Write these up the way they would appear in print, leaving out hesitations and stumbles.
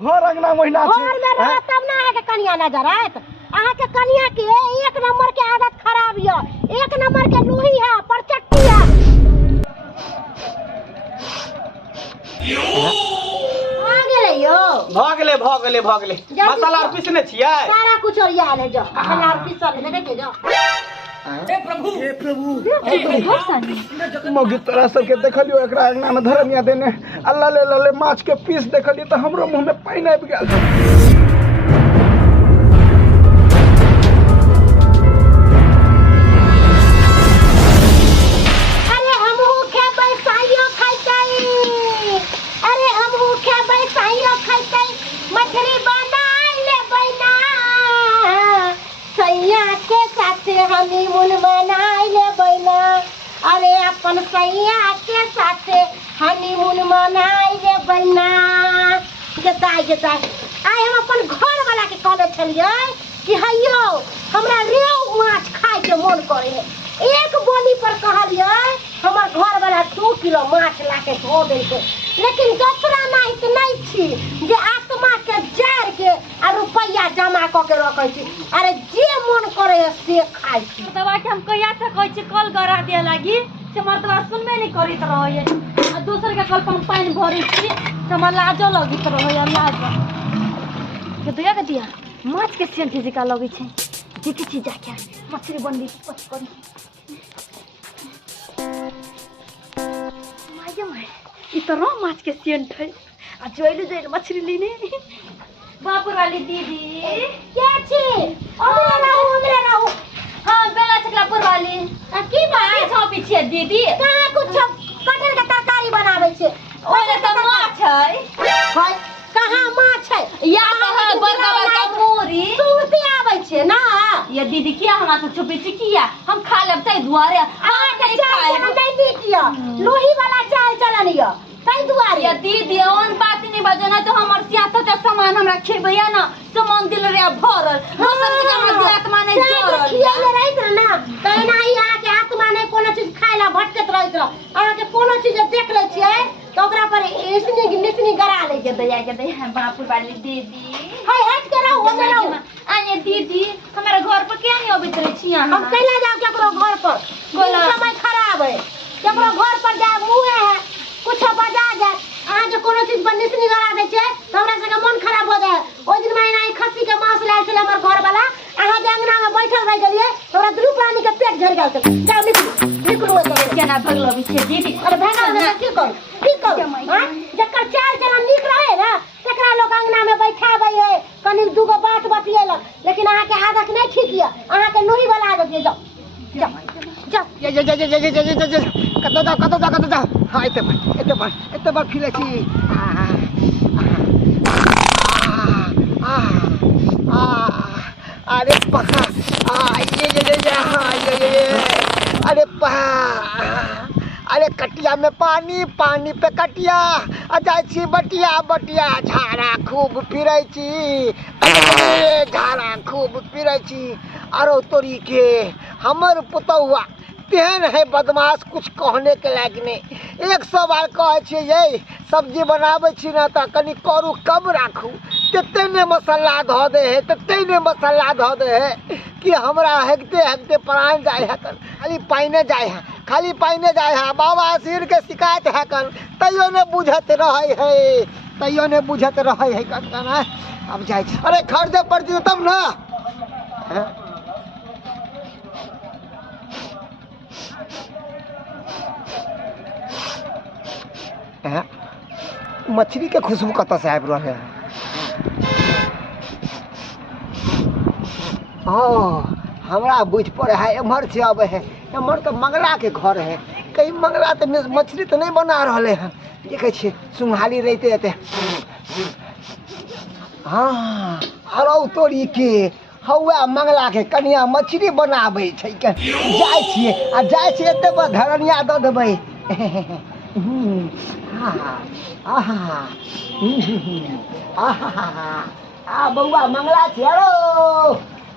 हर अंगना महीना घर में रह तब ना है के कनिया नजर आत। आहा के कनिया के एक नंबर के आदत खराब य, एक नंबर के लूही है, परचट्टी है। भ गेले मसाला और पीसने छियै सारा कुछ ओरिया ले जाओ मसाला और पीस ले देखे जाओ। हे प्रभु मौगी तोरा सबके देखलियो एकरा अंगना में धरनिया देने अल्लाह ले लले माछ के पीस देखलियो तो हमरो मुंह में पानी आबि गेल। अरे हमहू खेबै साइयो खाइतै, अरे हमहू खेबै साइयो खाइतै, मछली बनाई लेबै ना सैया के साथे हनीमून मनाई लेबै ना। अरे अपन सैया के साथे हनीमून मनाई लेबै ना। जताई आइ हम अपन घर वाला के कहले छलियै कि हइयो हमरा रेव माछ खाइ के मन करे है। एक बोली पर कहलियै हमर घर वाला 2 किलो माछ लाके धो देलकै, लेकिन दूसरा नाहित नहीं छी जे आत्मा के जार के आ रुपया जमा क के रखै छी। अरे जे मन करे है से खाइ छी। दवा के हम कहिया से कहै छी कल गरा दिया लागी से मर्दवा सुनबे नहीं करित रहै आ दूसर के कल पर हम पानी भरै छी त हमरा लाजो लगित रहै लाज के दिया माछ के सेंट जिका लगे छै देखे छी जाके मछली बनली पच करी माय इतना माछ के सेंट है आ जोइले जोइले मछली लेने बाबू वाली दीदी के छी हमरे रहू हाँ बेला चकलापुर वाली की बात छौ पीछे दीदी कहाँ कुछ कटहल के तरकारी बनावे छै ओले त माछ है कहाँ माछ है या कहाँ बड़का बड़का मूरी सूती आवे छै ना। ये दीदी क्या हमरा से छुपी छी किया हम खा लेब तै दुआरे अहाँ के चाय नहीं दी किया लोही वाला चाय चलन य तै दुआरे। ये दीदी ओन बात नहीं बजो ना तो हमर सियात के सामान हमरा खेबैया ना सामान दिल रे भरल दोसर के हमरा दिल आत्मा नहीं जोरल खियाले रहित ना तैना ही अहाँ के आत्मा नहीं कोनो चीज खाइला भटकत रहित अहाँ के कोनो चीज देख ले छियै तो ओकरा पर इसनी गरा ले के दया बापू वाली दीदी हाय हट के रहो ओमे रहो। आये दीदी हमारा घर पर क्या नहीं अबित रही छी हम कैला जाओ केकरो घर पर बोला समय खराब है केकरो घर पर जा मुँहे है कुछ बजा जाए अहाँ जो कोनो चीज पर निसनी गरा दे छै तो हमरा संगे मन खराब हो जाए। ओइ दिन महीना ई खस्सी के मांस लायल छले हमर घर वाला अहाँ जे अंगना में बैठल रह गेलिए तो हमरा दुनू प्राणी के पेट झड़ गेल छै। जाओ निकलू ओतय केना भगलो बिछे दीदी अरे भागा ना की करू हां जकर चाल चलन नीक रहे ना तकरा लोग अंगना में बैठाबै है कनी दूगो बात बतिएलक, लेकिन अहाँ के आदत नहीं ठीक है अहाँ के नोही वाला आदत है। जाओ कतो जाओ हाँ एते बार फिले छी अरे पहा अरे पहा अरे कटिया में पानी पानी पे कटिया जाय छी बटिया झाड़ा खूब फिरै छी झाड़ा खूब फिरै छी। आरो तोरी के हमर पुतौआ तेहन है बदमाश कुछ कहने के लायक नहीं। 100 बार कहै छियै ये सब्जी बनाबै छी ना त कनी करू कम राखू तते ने मसाला धो दे है तते ने मसाला धो दे है कि हमरा हगते प्राण जाय है खाली पाइने जाय है बाबा सिर के शिकायत है कन तैयो ने बुझत रहे है कन अब जाय अरे खरीदे पड़ती तब ना मछली के खुशबू कत से आबि रहे है। हमरा बुझ पड़े है एम्हर से अब है एम्हर तो मंगला के घर है कहीं मंगला तो मछली तो नहीं बना रहे हैं देखे छे सुंघाली रहते हाँ अरौ तोरी के हौआ मंगला के कनिया मछली बनाबै छै के जाय छियै एते बड़ धरनिया दऽ देबै आ बउआ मंगला छै अरो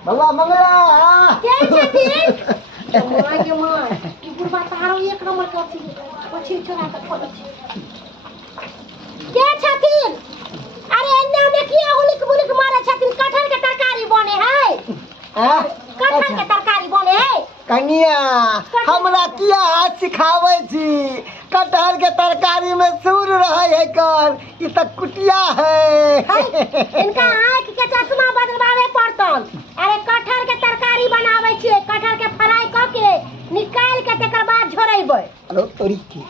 बउआ मंगला के छथिन माय के माय ई बुढ़बा तारो एक नंबर के अछि मछली चोरा के खोलै छै के छथिन। अरे एन्ने ओन्ने कटहर के तरकारी बने कनिया हमरा किया हाथ सिखावे छी कटहर के तरकारी में सूर रहे है कर ई त कुटिया है इनका आँख के चश्मा बदलवावे पड़तन। अरे कटहर के तरकारी बनावे छिए, कटहर के फ्राई क के निकाल के तकर बाद झोरेबै। अरे तोरी की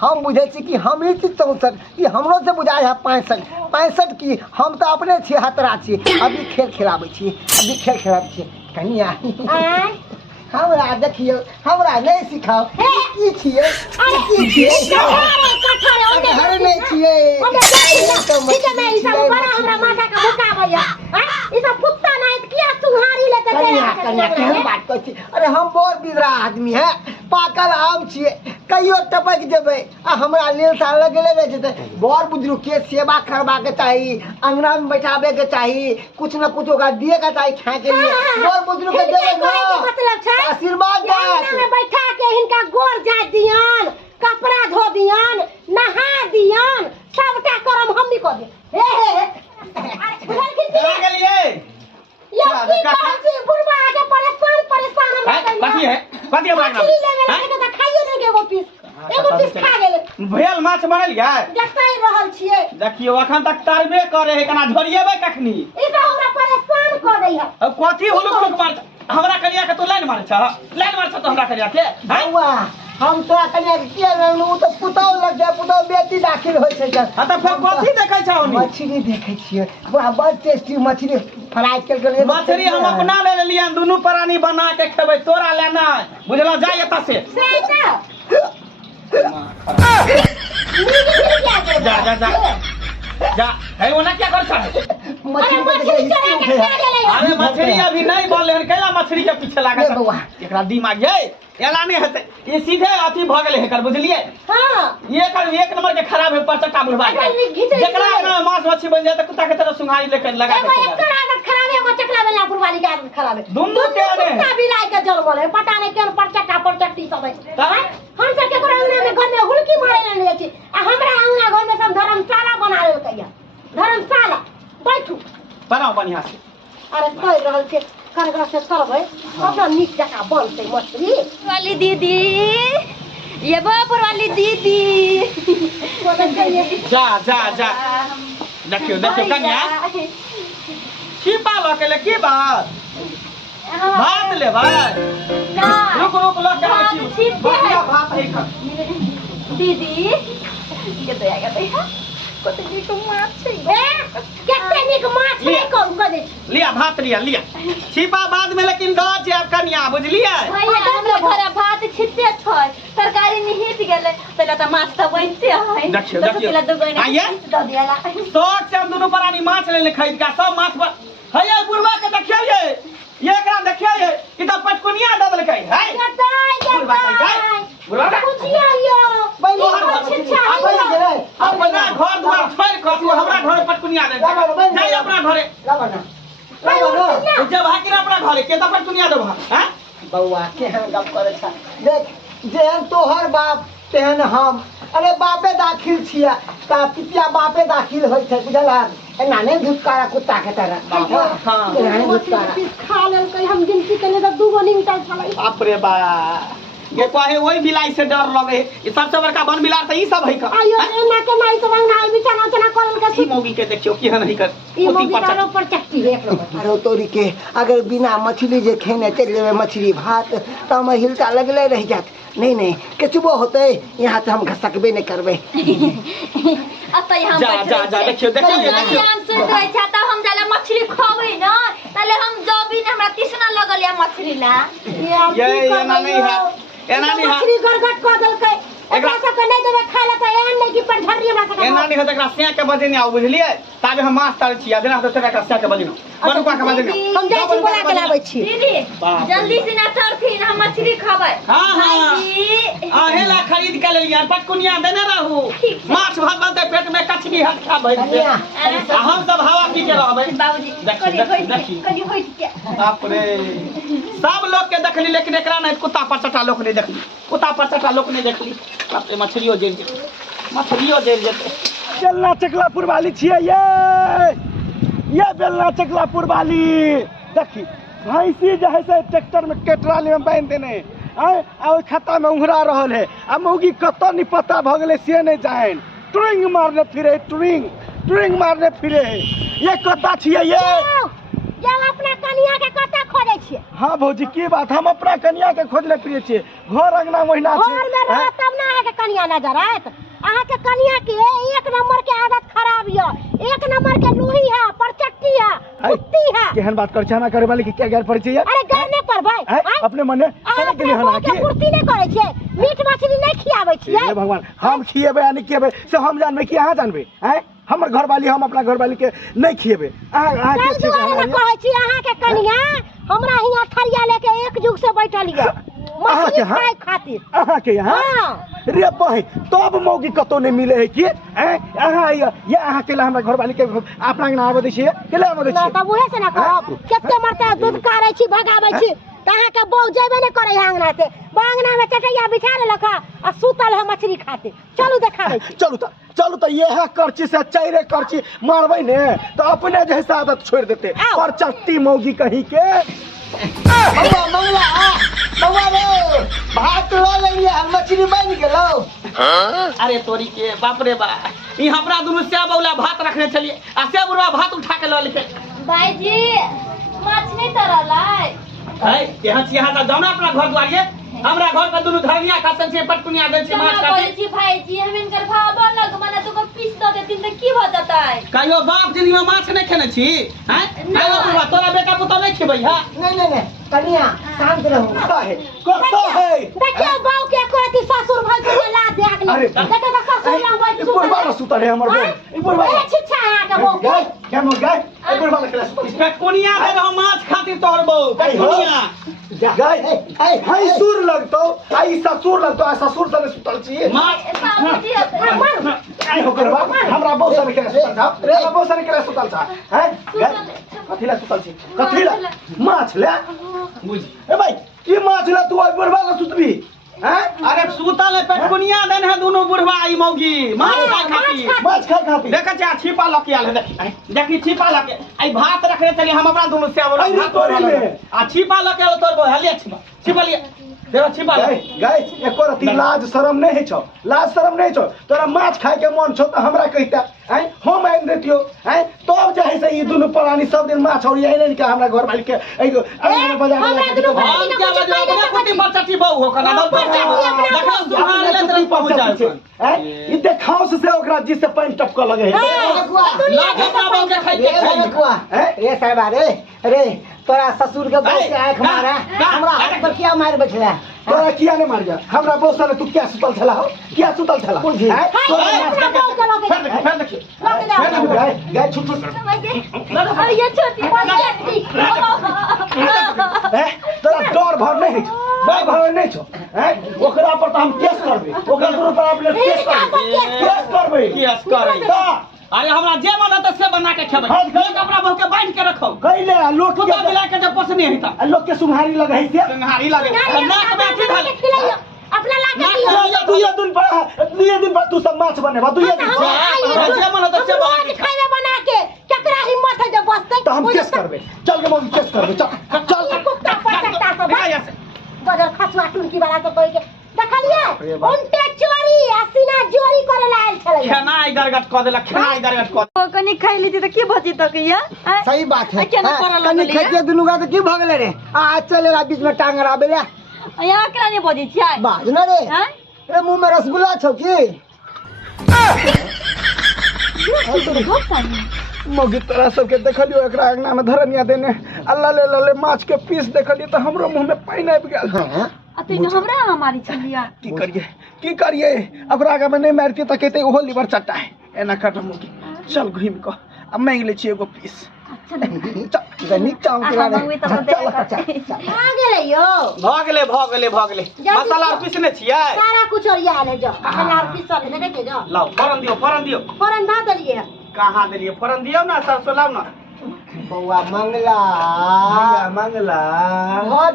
हम बुझे छी कि हम ही छी 64 कि हमरो से बुझाय है 65 की हम तो अपने छी हतरा छी अभी खेल खिलाबै छी कनिया हमरा देखियो हमरा नहीं सिखाओ की छिए कटहर नहीं छिए ठीक है मैं ई सब बड़ा हमरा माथा का मुकाबैया ई सब कुत्ता नहीं किया सुहारी लेके कनिया केहन बात कहै छी। अरे हम बहुत बिगड़ा आदमी है पाकल आम छिए कहियो टपक जेबै आ हमरा लेल सा लगले रह जेतै। बड़ बुजुर्ग के सेवा करबा के चाही, अंगना में बैठाबे के चाही, कुछ न कुछ ओकरा दिए के चाही खाए के लिए। बड़ बुजुर्ग के देबे ना मतलब छै आशीर्वाद दे में बैठा के हिनका गोर जा दियन, कपड़ा धो दियन, नहा दियन, सबटा करम हम भी कर दे। कहाँ गेलिए? ये की कहै छी बुढ़वा के परेशान हम कथी है मछली लेवे के त खाइयो नहीं के एगो पीस खा गेले। भेल माछ बनलियै देखै रहल छियै देखियो अखन तक तरबे करे है कना झोरिएबै कखनी ई त हमरा परेशान कर दै है। अब कथी हुलुक मार हमरा कनिया के तो लाइन मारै छ तो हमरा कनिया के बउआ हम तोरा कनिया के किया रहलू तो पुतौ लग जाए पुतौ बेटी दाखिल होय छै हां त फिर कथी देखै छ ओनी मछली देखै छियै बड़ा बड़ टेस्टी मछली फ्राई कर के मछली हम अपना ले लेलियै दुनू प्राणी बना के खेबै तोरा लेना बुझला जाय एता से जा है ओना क्या कर छ मछली अरे मछली अभी नहीं बोल ले कैला मछली के पीछे लागत एकरा दिमाग ये एला नहीं हेतै ये सीधे अथी भ गेलै हेकर बुझलियै। हां ये कर एक नंबर के खराब है परचटा बुढ़वा जेकरा ना मांस मछली बन जाए त कुत्ता के तरह सुंघाई लेकर लगा के एकर आदत खराब है, वो चकला वाला बुढ़वाली के आदत खराब है। दुनू के ने कुत्ता भी लाई के जन्मल है, पता नहीं केन परचट्टी सब है। हम सब के अंगना में घर में हुलकी मारे ले छी आ हमरा अंगना घर में सब धर्मशाला बना ले कहिया धर्मशाला बैठू बनाओ बढ़िया से। अरे कह रहल छे करगा से करबै अपना नीक जका बनतै मछली वाली दीदी ये बापुर वाली दीदी जा देखियो कन्या छिपा ल के ले की बात भात ले भाई रुक ल के छी बढ़िया भात है खा दीदी ये तो आएगा भैया कतनी को माछ छै केते नीक माछ नहीं कम कर दे लिया भात लिया छिपा बाद में लेकिन द जे आप कन्या बुझलिए भैया हमरा घरे भात छिटे छै तरकारी निहित गेले तले त माछ त बनते है देखियो आइए द दियाला शॉर्ट से हम दोनों प्राणी माछ ले खरीद का सब माछ पर हैया बुढ़वा के देखियो ये एकरा देखियो ये ई त पटकुनिया द देलकै है बुढ़वा पूछिया यो अपना घर द्वार छोड़ के तू हमरा घर पटकुनिया दे जाई अपना घरे जब हाकिर अपना घरे के त पटकुनिया देबा हैं बउआ केहन गप करे छ देख जेहन तोहर बाप तेहन हम। अरे बापे दाखिल छिया ता पितिया बापे दाखिल होय छै बुझला एना नहीं धुतकारा कुत्ता के तरह हां एना नहीं धुतकारा खा लेल कहीं हम गिनती करले त दूगो निकल चलै बाप रे बा ये कहे वही बिलाई से डर लगे ये सबसे बड़का बन बिलार त ई सब है का आयो एना के नहीं तो रंग आई बिचाना तना करल के ई मौगी के देखियो केहन है कर ई मोगी पर चट्टी एक नंबर। अरे तोरी के अगर बिना मछली जे खेने चल जेबे मछली भात त हम हिलता लगले रह जात नहीं केचुबो होते यहाँ से हम घसकबे नहीं करबे अतै हम जा देखियो हम सुन रहे छ त हम जाला मछली खाबै न तले हम जबी न हमरा तिसना लगल या मछली ला ये एना नहीं है मछली गरगट क देलकै एकरा सब के नहीं देबे खाय ला त एहन नहीं कि पर झरिए हमरा सब एना नहीं है एकरा से के बजे नहीं आउ बुझलिए ताबे हम माछ तार छिया देना तो तेरा का से के बजे बनुका के बजे हम जाय छी बोला के लाबै छी दीदी जल्दी से ना तरथिन हम मछली खाबै। हां आहेला खरीद के ले लिया पटकुनिया देने रहू माछ भात बनते पेट में कचनी हट खा भइल हम सब हवा पी के रहबै बाबूजी कनी होइत के बाप रे सब लोग के देखली लेकिन एकरा नहीं कुत्ता परचटा लोग नहीं देखली कुत्ता परचटा लोग नहीं देखली बाप रे मछलियो जेल जेते बेलना चकलापुर वाली छिए ये बेलना चकलापुर वाली देखी भैंसी जो है से ट्रैक्टर में केटराली में बांध देने आ खाता में उंघरा रहल है आ मौगी कत नहीं पता भ गए से नहीं जान टुरिंग मारने फिरे टुरिंग मारने फिरे ये कता छिए ये जब अपना कनिया के कता खोजे छिए। हाँ भौजी की बात हम अपना कनिया के खोजले फिरे छिए घर अंगना महीना घर में रह तब ना है के कनिया नजर आत। अहाँ के कनिया के एक नंबर के आदत खराब है, एक नंबर के लूही है, परचट्टी है, कुत्ती है। केहन बात कर छाना करे वाली की क्या गैर परिचय है? अरे गैर नहीं पर भाई अपने मने अहाँ के लिए हना की पूर्ति नहीं करे छे, मीट मछली नहीं खियावे छिए। हे भगवान हम खिएबे या नहीं खिएबे से हम जानबे कि अहाँ जानबे हैं? हमर घरवाली हम अपना घरवाली के नहीं खिएबे। अहाँ के छी कहै छी अहाँ के कनिया हमरा हिया थरिया लेके एक जुग से बैठल है मछली खाए खातिर। अहाँ के यहाँ रे बहि तब मौगी कतो नहीं मिले है कि अहाँ ये अहाँ के हमरा घरवाली के अपना अंगना आबे छिए केले आबे छिए तब उहे से ना कहब केते मरते दूध कारै छी भगाबै छी कहाँ के बौ जेबे नहीं करे है अंगना से बांगना में चटैया बिछा ले लखा आ सुतल है मछली खाते। चलू देखाबै छी चलू तो ये है करची से चैरे करची मारबै ने तो अपने जैसा आदत छोड़ देते पर चट्टी मौगी कहीं के बउआ मंगला बउआ रे भात लो लेलिए हम मछली बन गेलो। अरे तोरी के बाप रे बा ई हमरा दुनु से बौला भात रखने चलिए आ से बुरवा भात उठा के ल लेके भाईजी माछ नहीं तरलाई है यहाँ से जाना अपना घर द्वारिए हमरा घर पे दुनु धनिया खासन से पटकुनिया दे छै माछ खाते जी भाईजी हम इनकर भाव लग माने तो को पीस दो देतिन त की भ जतै कहियो बाप जिंदगी में माछ नहीं खेने छी हैं कहियो बुआ तोरा बेटा पुतो नहीं खेबै है नहीं कनिया शांत रहो। कतो है देखियो बौ के कोती ससुर भाई के ला दे अगले देखे त ससुर ला बैठ बुढ़वा सुता रे हमर बहन ई बुढ़वा ए छिछा आ के बौ क्या मो गाय ए बुढ़वा के सुता पटकुनिया दे रहो माछ खातिर तोहर बहू पटकुनिया गाय हाय सुर लगतो आई ससुर लगतो आ ससुर से सुतल छी माछ आई होकर बा हमरा बहुत सारे के सुतल था रे बहुत सारे के सुतल था हैं कथिला सुतल छी कथिला माछ ले बुझ ए भाई ई माछ ले तू बुढ़वा ले सुतबी हैं अरे सुतल पटकुनिया देन है दोनों बुढ़वा ई मौगी माछ खा खाती देखा जा छिपा लके आल है देखी छिपा लके आई भात रखने चली हम अपना दोनों से भात आ छिपा लके आल तोर हलिया छिपा लिया देखो छिपा गाय एको रती लाज शरम नहीं छौ लाज शरम नहीं छौ तोरा माछ खाए के मन छौ त हमरा कहिता हैं हम आइन देतियो हैं तब जे है से ई दुनु प्राणी सब दिन माछ और यही नहीं के हमरा घर वाली के ए बाजार में हम क्या बजे अपने कुटी बच्ची बहु हो कना देखो सुहार ले तरी पहुंच जाए हैं ई देखाओ से ओकरा जी से पानी टपक लगे है लागे चावल के खाइते हैं रे साहब रे तोरा ससुर के बहुत आंख मारा हमरा हाथ पर क्या मार बैठला तोरा किया नहीं मार गया हमरा बहुत सारे तू क्या सुतल छला हो क्या सुतल छला हैं गाय छुट ये छोटी बच्ची तोरा डर भर नहीं डर भर नहीं छो हैं ओकरा पर तो हम केस करबे ओकरा पर अपने केस करबे केस करे अरे हमरा जे मन त से बना के खेबै एक अपना बहु के बांध के रखौ कइले लोग कुत्ता मिला के जब पसनी है त लोग के सुंघारी लगे है से संहारी लगे नाक में अथी धल अपना लागे दुई दिन पर तू सब माछ बने दुई दिन जे मन त से बना के खावे बना के केकरा हिम्मत है जब बसते तो हम केस करबे चल के मौगी केस करबे चल कुत्ता पटकता सब बदल खसवा टुनकी वाला सब कह के देखलिए उनटे चोरी असीना चोरी करे लायल छले खाना इधरगट क देला खाना इधरगट क कनी खाइ ली त के बची त के या सही बात है केना करल कनी खेते दुनु का तो की भ गेले रे आ चलेला बीच में टांग राबेला यहाँ केना नहीं बजी छियै बाज ना रे हैं रे मुंह में रसगुल्ला छौ की मौगी तोरा सबके देखलियो एकरा अंगना में धरनिया देने अल्लाह ले माछ के पीस देखलियो तो हमरो मुंह में पानी आबि गेल हां अतै न हमरा हमारी छलिया की करिए ओकरा आगे में नहीं मारती त कहते ओहो लिवर चट्टा है एना कट मौगी चल घुम क अब मांग ले छी एगो पीस अच्छा नीक चाउ के आ गेले यो भ गेले मसाला और पीसने छियै सारा कुछ ओरिया ले जो मसाला और पीस ले देखे जो लाओ फोरन दियो फोरन धा देलिए कहां देलिए फोरन दियो ना सरसों लाओ ना बउआ मंगला भ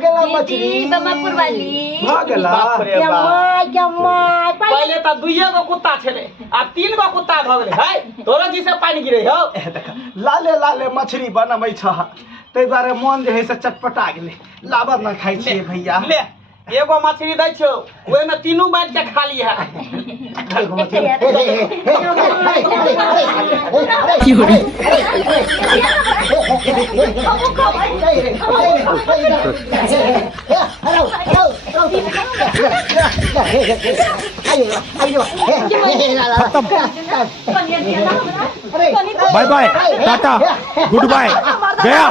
गेला मछली बमापुर वाली भ गेला यम्मा पहले त दुइये गो कुत्ता छले आ तीन गो कुत्ता भ गेले है तोरा जी से पानी गिरे हो लाले मछली बनबै छ ताहि दुआरे मन जे है से चटपटा गेलै लाबत ना खाइ छियै भैया ले एगो मछली दै छौ ओहि में तीनों बांट के खा लिहा bye bye tata goodbye गया